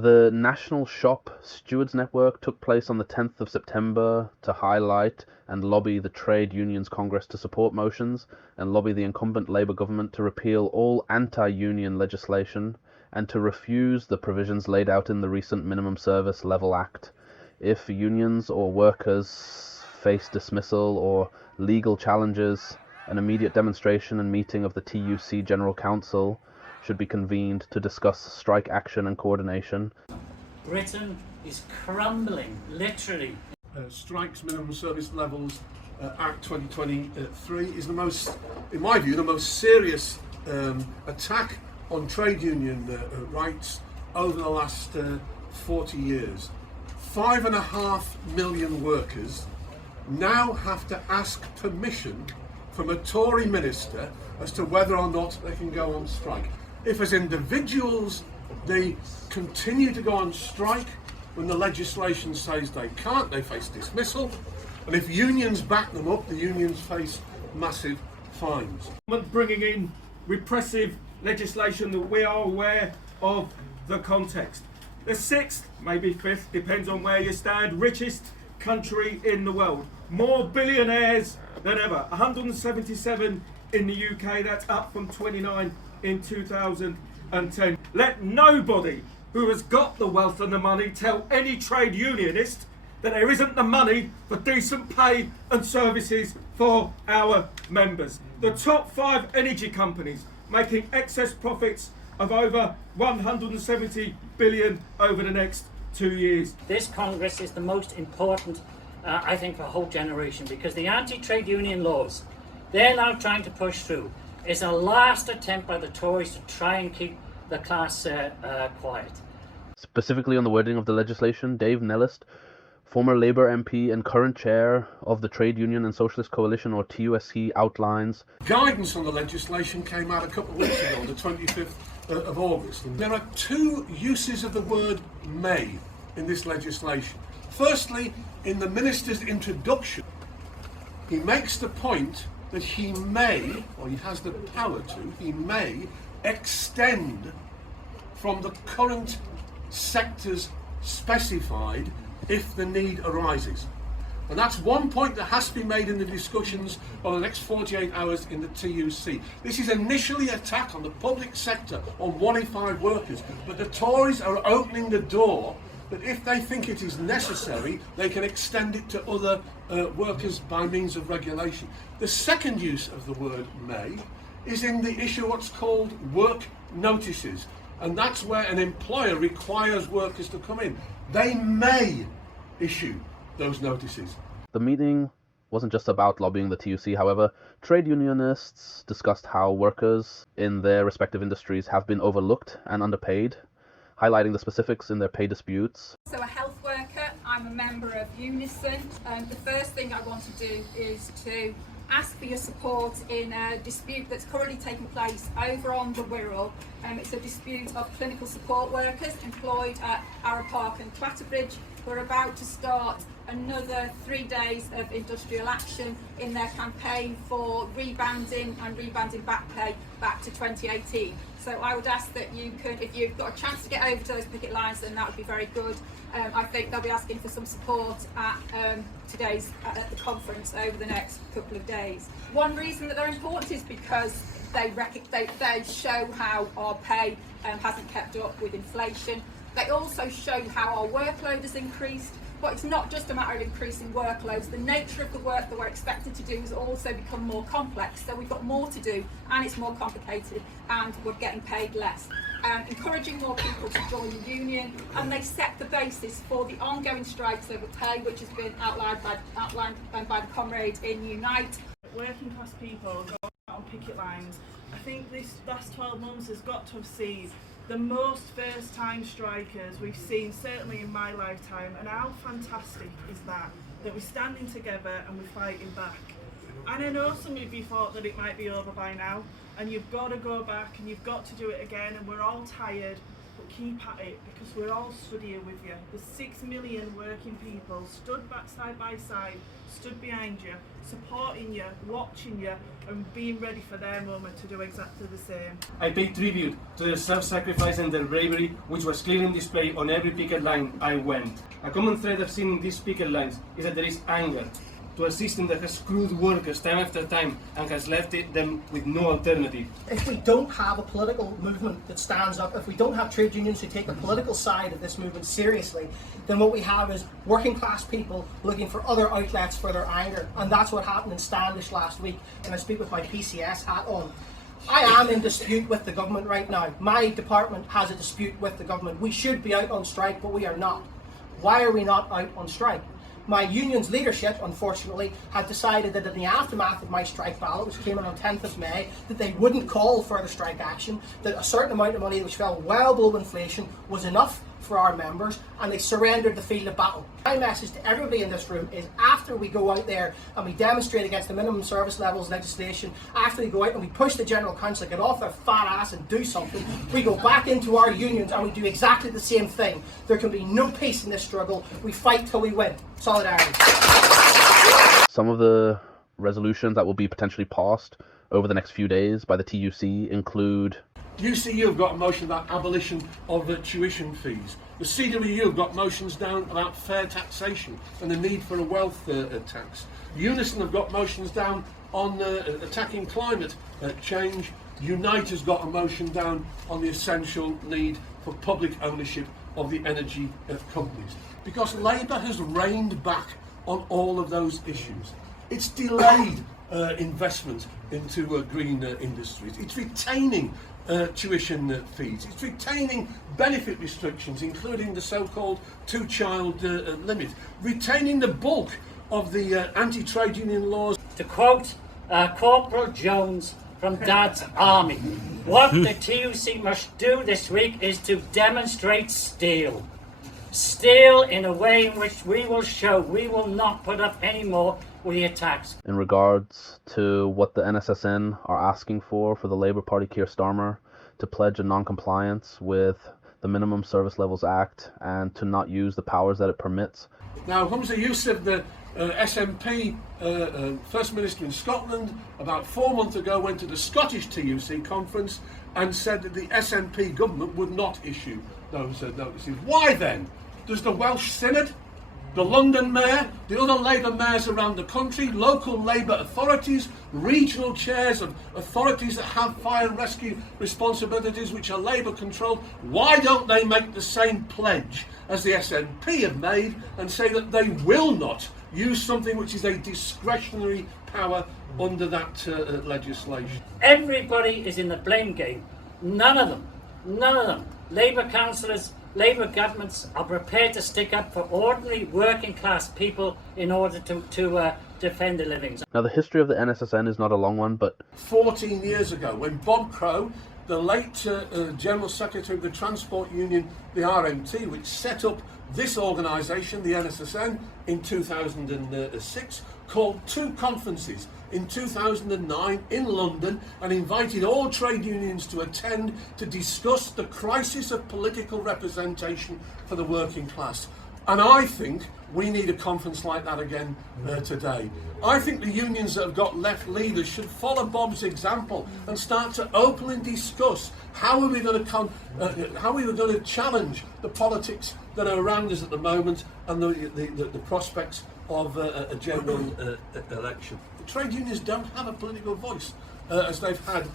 The National Shop Stewards Network took place on the 10th of September to highlight and lobby the Trade Unions Congress to support motions and lobby the incumbent Labour government to repeal all anti-union legislation and to refuse the provisions laid out in the recent Minimum Service Level Act. If unions or workers face dismissal or legal challenges, an immediate demonstration and meeting of the TUC General Council should be convened to discuss strike action and coordination. Britain is crumbling, literally. Strikes minimum service levels Act 2023 is the most, in my view, the most serious attack on trade union rights over the last 40 years. 5.5 million workers now have to ask permission from a Tory minister as to whether or not they can go on strike. If as individuals they continue to go on strike when the legislation says they can't, they face dismissal. And if unions back them up, the unions face massive fines. Bringing in repressive legislation that we are aware of the context. The sixth, maybe fifth, depends on where you stand, richest country in the world. More billionaires than ever. 177 in the UK, that's up from 29 in 2010. Let nobody who has got the wealth and the money tell any trade unionist that there isn't the money for decent pay and services for our members. The top 5 energy companies making excess profits of over 170 billion over the next 2 years. This Congress is the most important, I think, for a whole generation, because the anti-trade union laws they're now trying to push through is a last attempt by the Tories to try and keep the class quiet. Specifically on the wording of the legislation, Dave Nellist, former Labour MP and current chair of the Trade Union and Socialist Coalition, or TUSC, outlines. Guidance on the legislation came out a couple of weeks ago, the 25th of August. And there are 2 uses of the word may in this legislation. Firstly, in the minister's introduction, he makes the point that he may, or he has the power to, he may extend from the current sectors specified if the need arises. And that's one point that has to be made in the discussions over the next 48 hours in the TUC. This is initially an attack on the public sector, on 1 in 5 workers, but the Tories are opening the door that if they think it is necessary, they can extend it to other workers by means of regulation. The second use of the word may is in the issue of what's called work notices. And that's where an employer requires workers to come in. They may issue those notices. The meeting wasn't just about lobbying the TUC, however. Trade unionists discussed how workers in their respective industries have been overlooked and underpaid, highlighting the specifics in their pay disputes. So a health worker, I'm a member of Unison. The first thing I want to do is to ask for your support in a dispute that's currently taking place over on the Wirral. It's a dispute of clinical support workers employed at Arrow Park and Clatterbridge who are about to start another 3 days of industrial action in their campaign for rebanding and rebanding back pay back to 2018. So I would ask that you could, if you've got a chance to get over to those picket lines, then that would be very good. I think they'll be asking for some support at at the conference over the next couple of days. One reason that they're important is because they show how our pay hasn't kept up with inflation. They also show how our workload has increased. But it's not just a matter of increasing workloads. The nature of the work that we're expected to do has also become more complex. So we've got more to do and it's more complicated and we're getting paid less. Encouraging more people to join the union, and they set the basis for the ongoing strikes over pay, which has been outlined by the comrades in Unite. Working class people go out on picket lines. I think this last 12 months has got to have seen the most first-time strikers we've seen, certainly in my lifetime, and how fantastic is that we're standing together and we're fighting back. And I know some of you thought that it might be over by now, and you've got to go back and you've got to do it again, and we're all tired, but keep at it, because we're all stood here with you. The 6 million working people stood back side by side, stood behind you, supporting you, watching you, and being ready for their moment to do exactly the same. I pay tribute to their self-sacrifice and their bravery, which was clearly displayed on every picket line I went. A common thread I've seen in these picket lines is that there is anger to a system that has screwed workers time after time and has left them with no alternative. If we don't have a political movement that stands up, if we don't have trade unions who take the political side of this movement seriously, then what we have is working class people looking for other outlets for their anger. And that's what happened in Standish last week, and I speak with my PCS hat on. I am in dispute with the government right now. My department has a dispute with the government. We should be out on strike, but we are not. Why are we not out on strike? My union's leadership, unfortunately, had decided that in the aftermath of my strike ballot, which came in on 10th of May, that they wouldn't call further strike action, that a certain amount of money which fell well below inflation was enough for our members, and they surrendered the field of battle. My message to everybody in this room is, after we go out there and we demonstrate against the minimum service levels legislation, after we go out and we push the General Council to get off their fat ass and do something, we go back into our unions and we do exactly the same thing. There can be no peace in this struggle. We fight till we win. Solidarity. Some of the resolutions that will be potentially passed over the next few days by the TUC include: UCU have got a motion about abolition of tuition fees. The CWU have got motions down about fair taxation and the need for a wealth tax. Unison have got motions down on attacking climate change. Unite has got a motion down on the essential need for public ownership of the energy companies. Because Labour has reined back on all of those issues. It's delayed investment into green industries. It's retaining tuition fees. It's retaining benefit restrictions, including the so-called two-child limit. Retaining the bulk of the anti-trade union laws. To quote Corporal Jones from Dad's Army, what the TUC must do this week is to demonstrate steel. Steel in a way in which we will show we will not put up any more with the attacks. In regards to what the NSSN are asking for the Labour Party Kier Starmer to pledge a non-compliance with the Minimum Service Levels Act and to not use the powers that it permits. Now, Humza Yousaf, the SNP First Minister in Scotland, about 4 months ago went to the Scottish TUC conference and said that the SNP government would not issue those notices. Why then? Does the Welsh Synod, the London Mayor, the other Labour mayors around the country, local Labour authorities, regional chairs of authorities that have fire and rescue responsibilities which are Labour controlled, why don't they make the same pledge as the SNP have made and say that they will not use something which is a discretionary power under that legislation? Everybody is in the blame game. None of them. Labour councillors, Labour governments are prepared to stick up for ordinary working class people in order to defend their livings. Now, the history of the NSSN is not a long one, but 14 years ago, when Bob Crow, the late General Secretary of the Transport Union, the RMT, which set up this organisation, the NSSN, in 2006, called two conferences in 2009 in London and invited all trade unions to attend to discuss the crisis of political representation for the working class. And I think we need a conference like that again today. I think the unions that have got left leaders should follow Bob's example and start to openly discuss how are we going to challenge the politics that are around us at the moment and the prospects of a general election. The trade unions don't have a political voice as they've had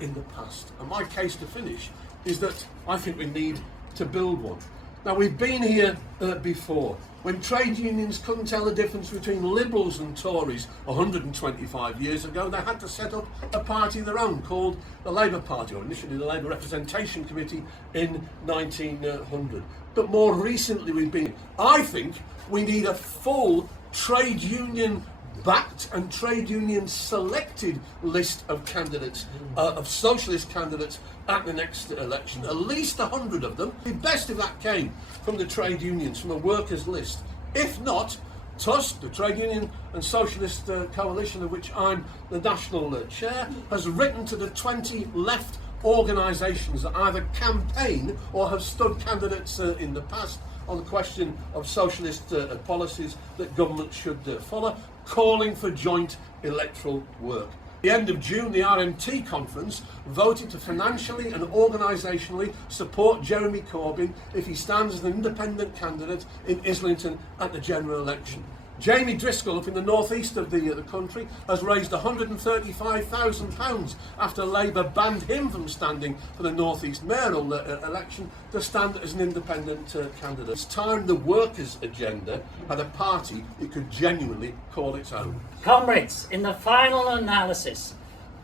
in the past. And my case to finish is that I think we need to build one. Now, we've been here before. When trade unions couldn't tell the difference between Liberals and Tories 125 years ago, they had to set up a party of their own called the Labour Party, or initially the Labour Representation Committee in 1900. But more recently we've been... I think we need a full trade union backed and trade union selected list of candidates, of socialist candidates at the next election. At least 100 of them. It'd be best if that came from the trade unions, from a workers' list. If not, TUSC, the Trade Union and Socialist Coalition, of which I'm the national chair, has written to the 20 left organisations that either campaign or have stood candidates in the past on the question of socialist policies that government should follow, calling for joint electoral work. At the end of June, the RMT conference voted to financially and organisationally support Jeremy Corbyn if he stands as an independent candidate in Islington at the general election. Jamie Driscoll up in the northeast of the country has raised £135,000 after Labour banned him from standing for the northeast mayoral election to stand as an independent candidate. It's time the workers' agenda had a party it could genuinely call its own. Comrades, in the final analysis,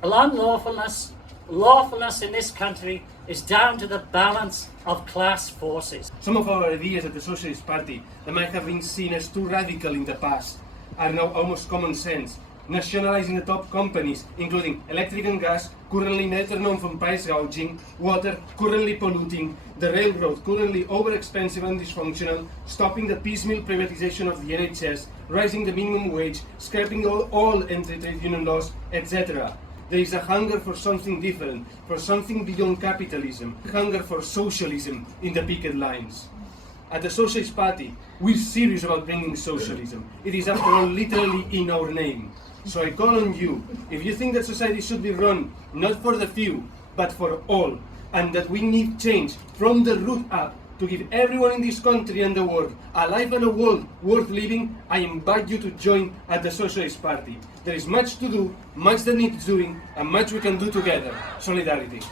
lawfulness in this country is down to the balance of class forces. Some of our ideas at the Socialist Party that might have been seen as too radical in the past are now almost common sense. Nationalising the top companies, including electric and gas, currently better known from price gouging, water, currently polluting, the railroad, currently over-expensive and dysfunctional, stopping the piecemeal privatisation of the NHS, raising the minimum wage, scrapping all anti-trade union laws, etc. There is a hunger for something different, for something beyond capitalism, a hunger for socialism in the picket lines. At the Socialist Party, we're serious about bringing socialism. It is, after all, literally in our name. So I call on you, if you think that society should be run not for the few, but for all, and that we need change from the root up to give everyone in this country and the world a life and a world worth living, I invite you to join at the Socialist Party. There is much to do, much that needs doing, and much we can do together. Solidarity.